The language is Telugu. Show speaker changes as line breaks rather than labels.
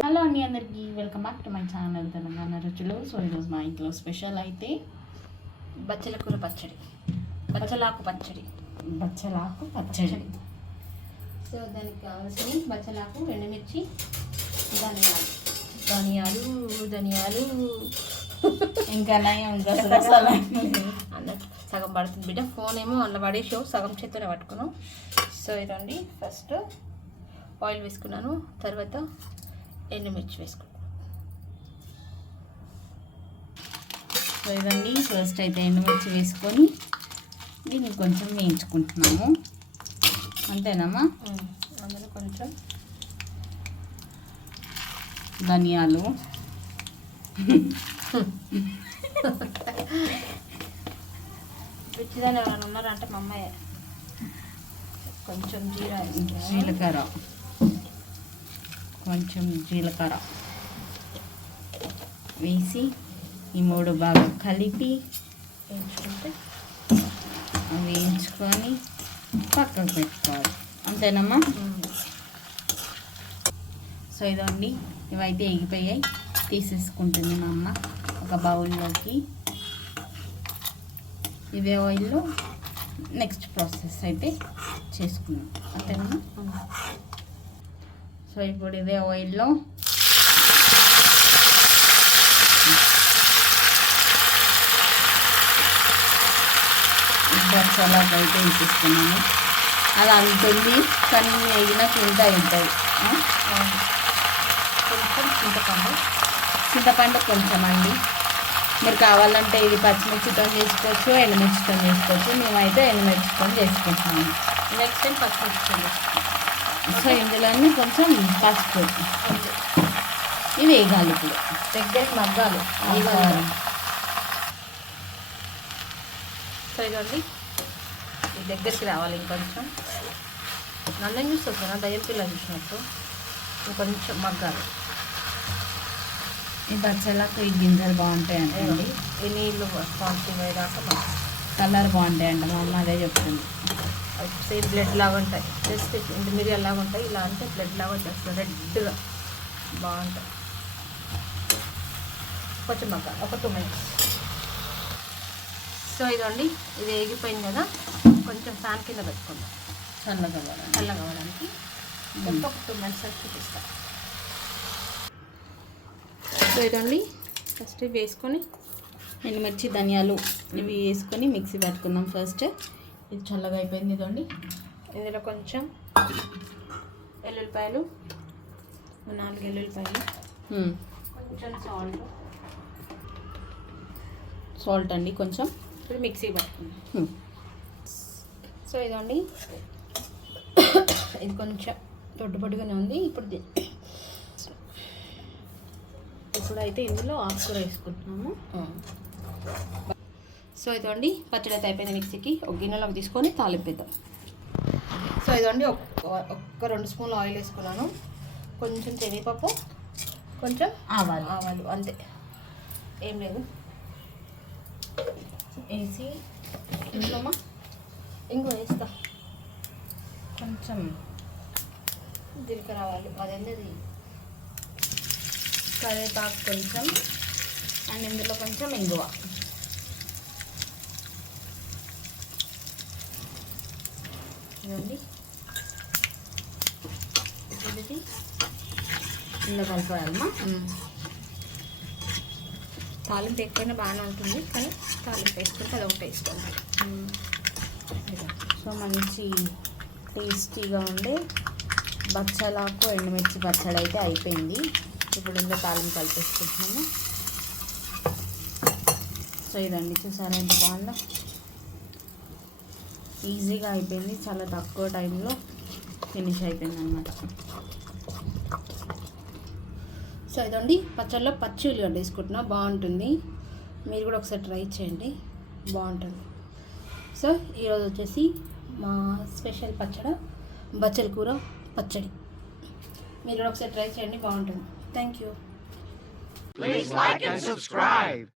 హలో అండి అందరికీ welcome back to my channel Telangana రుచులు సో ఈరోజు మా ఇంట్లో స్పెషల్ అయితే
బచ్చల కూర పచ్చడి బచ్చలాకు పచ్చడి
బచ్చలాకు పచ్చడి
సో దానికి కావాల్సిన బచ్చలాకు ఎండుమిర్చి ధనియాలు ధనియాలు ధనియాలు
ఇంకా నయం గసగసాలు
అన్నట్టు సగం పడుతుంది బిడ్డ. ఫోన్ ఏమో అందులో పడేసావు సగం చేత్తోనే పట్టుకున్నాం. సో ఇదండి ఫస్ట్ ఆయిల్ వేసుకున్నాను. తర్వాత ఎండుమిర్చి వేసుకున్నాను
సో ఇదండి ఫస్ట్ అయితే ఎండుమిర్చి వేసుకొని దీన్ని కొంచెం వేయించుకుంటున్నాము. అంతేనమ్మా
అందులో కొంచెం
ధనియాలు.
పిచ్చిదాన్ని ఎవరైనా ఉన్నారంటే మా అమ్మాయి. కొంచెం జీరా.
జీలకర్ర. కొంచెం జీలకర్ర. వేసి ఈ మూడు బాగా కలిపి
వేయించుకుంటే
అవి వేయించుకొని పక్కకు పెట్టుకోవాలి. అంతేనమ్మా? సో ఇదండి. ఇవైతే ఎగిపోయాయి. తీసేసుకుంటుంది మా అమ్మ ఒక బౌల్లోకి. ఇదే ఆయిల్లో నెక్స్ట్ ప్రాసెస్ అయితే చేసుకున్నాం అంతేనమ్మా సో ఇప్పుడు ఇదే ఆయిల్లో అయితే ఇప్పిస్తున్నాము అది అంటుంది కానీ వేగినాక ఇంత అవుతాయి?
కొంచెం చింతపండు.
చింతపండు కొంచెం అండి. మీరు కావాలంటే ఇది పచ్చిమిర్చితో చేసుకోవచ్చు ఎండుమిర్చితో చేసుకోవచ్చు. మేమైతే ఎండుమిర్చితో చేసుకుంటున్నాము.
నెక్స్ట్ టైం పచ్చిమిర్చి వేసుకుంటాం.
సో ఇందులోనే కొంచెం పసుపు. ఇవి వేగాలి ఇప్పుడు.
దగ్గరికి మగ్గాలి.
వేగాలి.
సో ఇదండి దగ్గరికి రావాలి ఇంకొంచెం. నన్ను చూస్తున్నా దయ్యం పిల్ల చూసినట్టు. ఇంకొంచెం మగ్గాలి.
ఈ బచ్చలకు ఈ గింజలు బాగుంటాయి అంటండి
ఈ నీళ్ళు క్వాంటిటీ పోయేదాకా.
కలర్ బాగుంటాయి అంట మా అమ్మ అదే చెప్తుంది.
సేమ్ బ్లడ్ లాగా ఉంటాయి. జస్ట్ ఇంటి మిరియాలు లాగా ఉంటాయి. ఇలా అంటే బ్లడ్ లాగా వచ్చేస్తుంది. రెడ్గా బాగుంటాయి. కొంచెం మగ్గాలి ఒక టూ మినిట్స్. సో ఇదండి ఇది వేగిపోయింది కదా. కొంచెం ఫ్యాన్ కింద పెట్టుకుందాం.
చల్లగా
చల్లగా కావడానికి జస్ట్ ఒక టూ మినిట్స్ వచ్చి చూపిస్తా. సో ఇదండి ఫస్ట్ ఇవి వేసుకొని
ఎండుమిర్చి ధనియాలు ఇవి వేసుకొని మిక్సీ పట్టుకుందాం ఫస్ట్. ఇది చల్లగా అయిపోయింది ఇదండి
ఇందులో కొంచెం ఎల్లుల్లిపాయలు ఓ నాలుగు ఎల్లుల్లిపాయలు కొంచెం సాల్ట్
సాల్ట్ అండి కొంచెం.
ఇప్పుడు మిక్సీ పట్టుకుందాం. సో ఇదండి. ఇది కొంచెం పొడిగానే ఉంది. ఇప్పుడు ఇప్పుడైతే ఇందులో ఆకుకూర వేసుకుంటున్నాము. సో ఇదండి పచ్చడి అయితే అయిపోయింది మిక్సీకి. ఒక గిన్నెలోకి తీసుకొని తాలింపిద్దాం. సో ఇదండి ఒక్క ఒక్క రెండు స్పూన్లు ఆయిల్ వేసుకున్నాను. కొంచెం శనగపప్పు కొంచెం
ఆవాలు.
ఆవాలు అంతే. ఏం లేదు.
వేసి ఇంట్లోమా?
ఇంకో వేస్తా.
కొంచెం
జీలకర్ర ఆవాలు అదేంటది
కరివేపాకు కొంచెం అండ్ ఇందులో కొంచెం ఇంగువ.
ఇదండి ఇది
ఇందులో కలిపేయాలమ్మా.
తాలింపు ఎక్కువైనా బాగానే ఉంటుంది కానీ తాలింపు వేసుకుంటే అదొక టేస్ట్ ఉంటుంది.
సో మంచి టేస్టీగా ఉండే బచ్చలాకు ఎండుమిర్చి పచ్చడి అయితే అయిపోయింది. ఇప్పుడు ఇందులో తాలింపు కలిపేసుకుంటున్నాము. సో ఇదండి చూసారా ఎంత బాగుందో? ఈజీగా అయిపోయింది. చాలా తక్కువ టైంలో ఫినిష్ అయిపోయింది అనమాట
సో ఇదండి పచ్చళ్ళలో పచ్చి ఉల్లిగడ్డ వేసుకుంటున్నా. బాగుంటుంది. మీరు కూడా ఒకసారి ట్రై చేయండి. బాగుంటుంది. సో ఈరోజు వచ్చేసి మా స్పెషల్ పచ్చడ బచ్చల కూర పచ్చడి. మీరు కూడా ఒకసారి ట్రై చేయండి. బాగుంటుంది. Thank you.
Please like and subscribe.